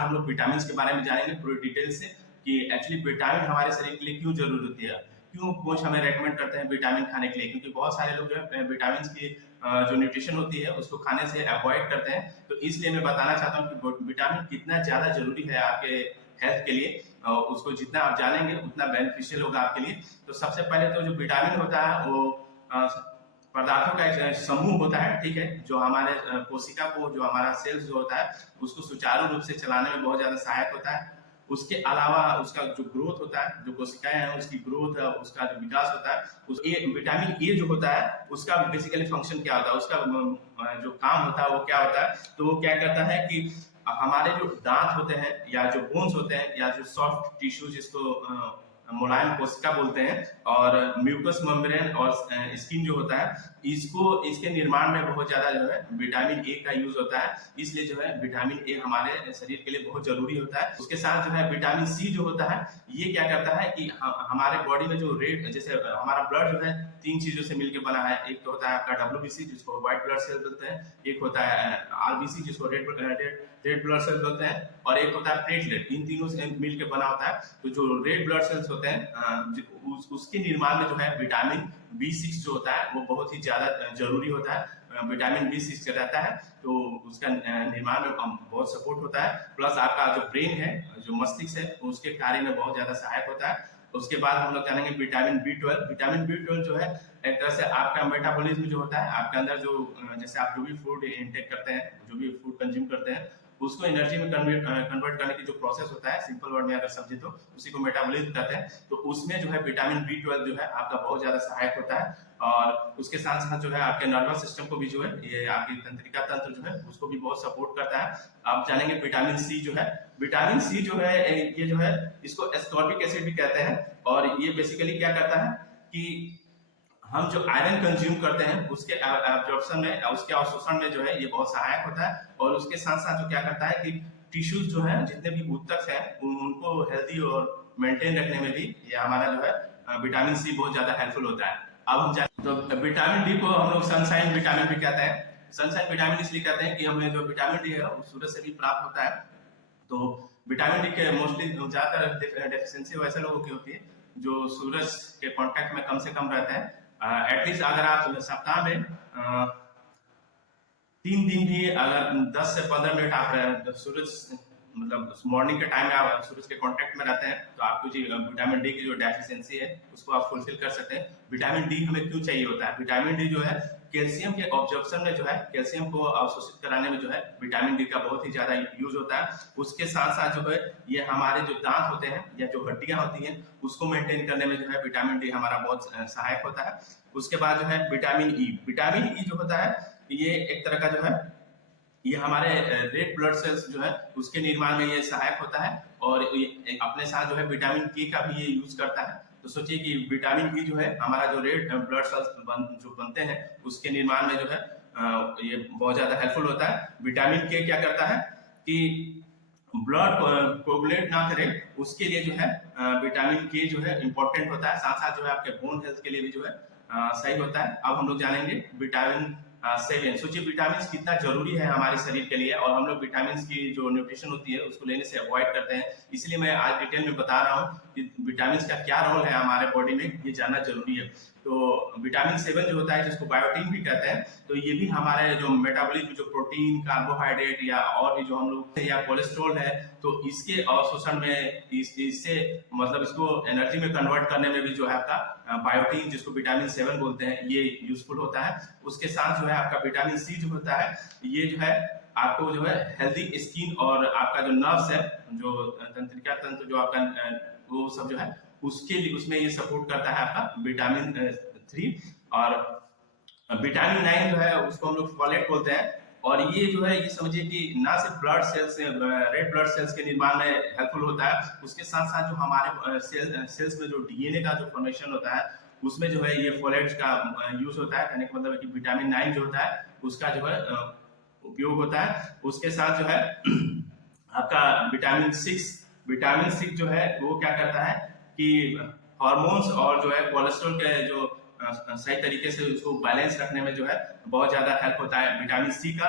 हम लोग विटामिन के बारे में जानेंगे पूरी डिटेल से कि एक्चुअली विटामिन हमारे शरीर के लिए क्यों जरूरी होती है, क्यों कोच हमें रेकमेंड करते हैं विटामिन खाने के लिए। क्योंकि बहुत सारे लोग जो है विटामिन की जो न्यूट्रिशन होती है उसको खाने से अवॉइड करते हैं। तो इसलिए मैं बताना चाहता हूँ कि विटामिन कितना ज्यादा जरूरी है आपके हेल्थ के लिए। उसको जितना आप जानेंगे उतना बेनिफिशियल होगा आपके लिए। तो सबसे पहले तो जो विटामिन होता है वो पदार्थों का एक समूह होता है, ठीक है, जो हमारे कोशिका को, जो हमारा सेल्स जो होता है उसको सुचारू रूप से चलाने में बहुत ज्यादा सहायक होता है। उसके अलावा उसका जो ग्रोथ होता है, जो कोशिकाएं हैं उसकी ग्रोथ, उसका जो विकास होता है, उस विटामिन ए जो होता है उसका बेसिकली फंक्शन क्या होता है, उसका जो काम होता है वो क्या होता है। तो वो क्या करता है कि हमारे जो दांत होते हैं या जो बोन्स होते हैं या जो सॉफ्ट टिश्यू जिसको मुलायम कोशिका बोलते हैं, और म्यूकस मेम्ब्रेन और स्किन जो होता है, इसके निर्माण में बहुत ज्यादा जो है विटामिन ए का यूज होता है। इसलिए जो है विटामिन ए हमारे शरीर के लिए बहुत जरूरी होता है। उसके साथ जो है विटामिन सी जो होता है, ये क्या करता है कि हमारे बॉडी में जो रेड, जैसे हमारा ब्लड जो है 3 चीजों से मिलकर बना है। एक तो होता है आपका डब्ल्यूबीसी जिसको व्हाइट ब्लड सेल बोलते हैं, एक होता है आरबीसी जिसको रेड ब्लड सेल बोलते हैं, और एक होता है प्लेटलेट। इन तीनों से मिलकर बना होता है। तो जो रेड ब्लड सेल्स होते हैं उसके निर्माण में जो है विटामिन B6 जो होता है वो बहुत ही ज्यादा जरूरी होता है। विटामिन B6 का रहता है तो उसका निर्माण में बहुत सपोर्ट होता है। प्लस आपका जो ब्रेन है, जो मस्तिष्क है, उसके कार्य में बहुत ज्यादा सहायक होता है। उसके बाद हम लोग जानेंगे विटामिन B12। विटामिन B12 जो है एक तरह से आपका मेटाबॉलिज्म जो होता है, आपके अंदर जो जैसे आप जो भी फूड इंटेक करते हैं, जो भी फूड कंज्यूम करते हैं, उसको एनर्जी में कन्वर्ट करने की जो प्रोसेस होता है, सिंपल वर्ड में अगर समझे तो उसी को मेटाबॉलिज्म कहते हैं। तो उसमें जो है विटामिन B12 जो है आपका बहुत ज्यादा सहायक होता है। और उसके साथ साथ जो है आपके नर्वस सिस्टम को भी जो है, ये आपकी तंत्रिका तंत्र जो है उसको भी बहुत सपोर्ट करता है। आप जानेंगे विटामिन सी जो है, विटामिन सी जो है ये जो है इसको एस्कॉर्बिक एसिड भी कहते हैं। और ये बेसिकली क्या करता है कि हम जो आयरन कंज्यूम करते हैं उसके एब्जॉर्प्शन में, उसके अवशोषण में जो है ये बहुत सहायक होता है। और उसके साथ साथ जो क्या करता है कि टिश्यूज जो है जितने भी ऊतक हैं उनको हेल्दी और मेंटेन रखने में भी ये हमारा जो है विटामिन सी बहुत ज्यादा हेल्पफुल होता है। अब हम जाने तो विटामिन डी को हम लोग सनशाइन विटामिन भी कहते हैं। सनशाइन विटामिन इसलिए कहते हैं कि हमें जो विटामिन डी है वो सूरज से भी प्राप्त होता है। तो विटामिन डी के मोस्टली ज्यादातर डेफिशिएंसी वैसे लोगों की होती है जो सूरज के कांटेक्ट में कम से कम रहते हैं। एटलीस्ट अगर आप सप्ताह में 3 दिन भी अगर 10 से 15 मिनट आप सूरज, मतलब मॉर्निंग के टाइम में आप सूरज के कांटेक्ट में रहते हैं तो आपको जो विटामिन डी की जो डेफिशिएंसी है उसको आप फुलफिल कर सकते हैं। विटामिन डी हमें क्यों चाहिए होता है? विटामिन डी जो है कैल्शियम के ऑब्जॉर्प्शन में जो है, कैल्शियम को अवशोषित कराने में जो है विटामिन डी का बहुत ही ज्यादा यूज होता है। उसके साथ साथ जो है ये हमारे जो दांत होते हैं या जो हड्डियां होती हैं उसको मेंटेन करने में जो है विटामिन डी हमारा बहुत सहायक होता है। उसके बाद जो है विटामिन ई, विटामिन ई जो होता है ये एक तरह का जो है ये हमारे रेड ब्लड सेल्स जो है उसके निर्माण में ये सहायक होता है। और ये अपने साथ जो है विटामिन के का भी ये यूज करता है। तो सोचिए कि विटामिन ई जो है हमारा जो रेड ब्लड सेल्स जो बनते हैं उसके निर्माण में जो है ये बहुत ज्यादा हेल्पफुल होता है। विटामिन के क्या करता है कि ब्लड कोगुलेट ना करे उसके लिए जो है विटामिन के जो है इंपॉर्टेंट होता है। साथ साथ जो है आपके बोन हेल्थ के लिए भी जो है सही होता है। अब हम लोग जानेंगे विटामिन 7। सोचिए विटामिन कितना जरूरी है हमारे शरीर के लिए, और हम लोग विटामिन की जो न्यूट्रिशन होती है उसको लेने से अवॉइड करते हैं। इसलिए मैं आज डिटेल में बता रहा हूँ कि विटामिन का क्या रोल है हमारे बॉडी में, ये जानना जरूरी है। तो विटामिन 7 जो होता है जिसको बायोटीन भी कहते हैं, तो ये भी हमारे जो मेटाबॉलिज्म, जो प्रोटीन, कार्बोहाइड्रेट या और भी जो हम लोग या कोलेस्ट्रॉल है, तो इसके अवशोषण में इससे मतलब इसको एनर्जी में कन्वर्ट करने में भी जो है आपका बायोटीन, जिसको विटामिन 7 बोलते हैं, ये यूजफुल होता है। उसके साथ जो है आपका विटामिन सी जो होता है ये जो है आपको जो है हेल्दी स्किन और आपका जो नर्व्स है, जो तंत्रिका तंत्र जो आपका वो सब जो है उसके लिए उसमें ये सपोर्ट करता है आपका विटामिन 3। और विटामिन 9 जो है उसको हम लोग फॉलेट बोलते हैं। और ये जो है ये समझिए कि ना सिर्फ blood cells, red blood cells के निर्माण में हेल्पफुल होता है, उसके साथ साथ जो हमारे सेल्स में जो डीएनए का जो फॉर्मेशन होता है उसमें जो है ये फोलेट्स का यूज होता है। कहने का मतलब है कि विटामिन 9 जो होता है उसका जो है उपयोग होता है। उसके साथ जो है आपका विटामिन 6 जो है वो क्या करता है कि हार्मोन्स और जो है कोलेस्ट्रॉल के जो सही तरीके से उसको बैलेंस रखने में जो है बहुत ज्यादा हेल्प होता है विटामिन सी का।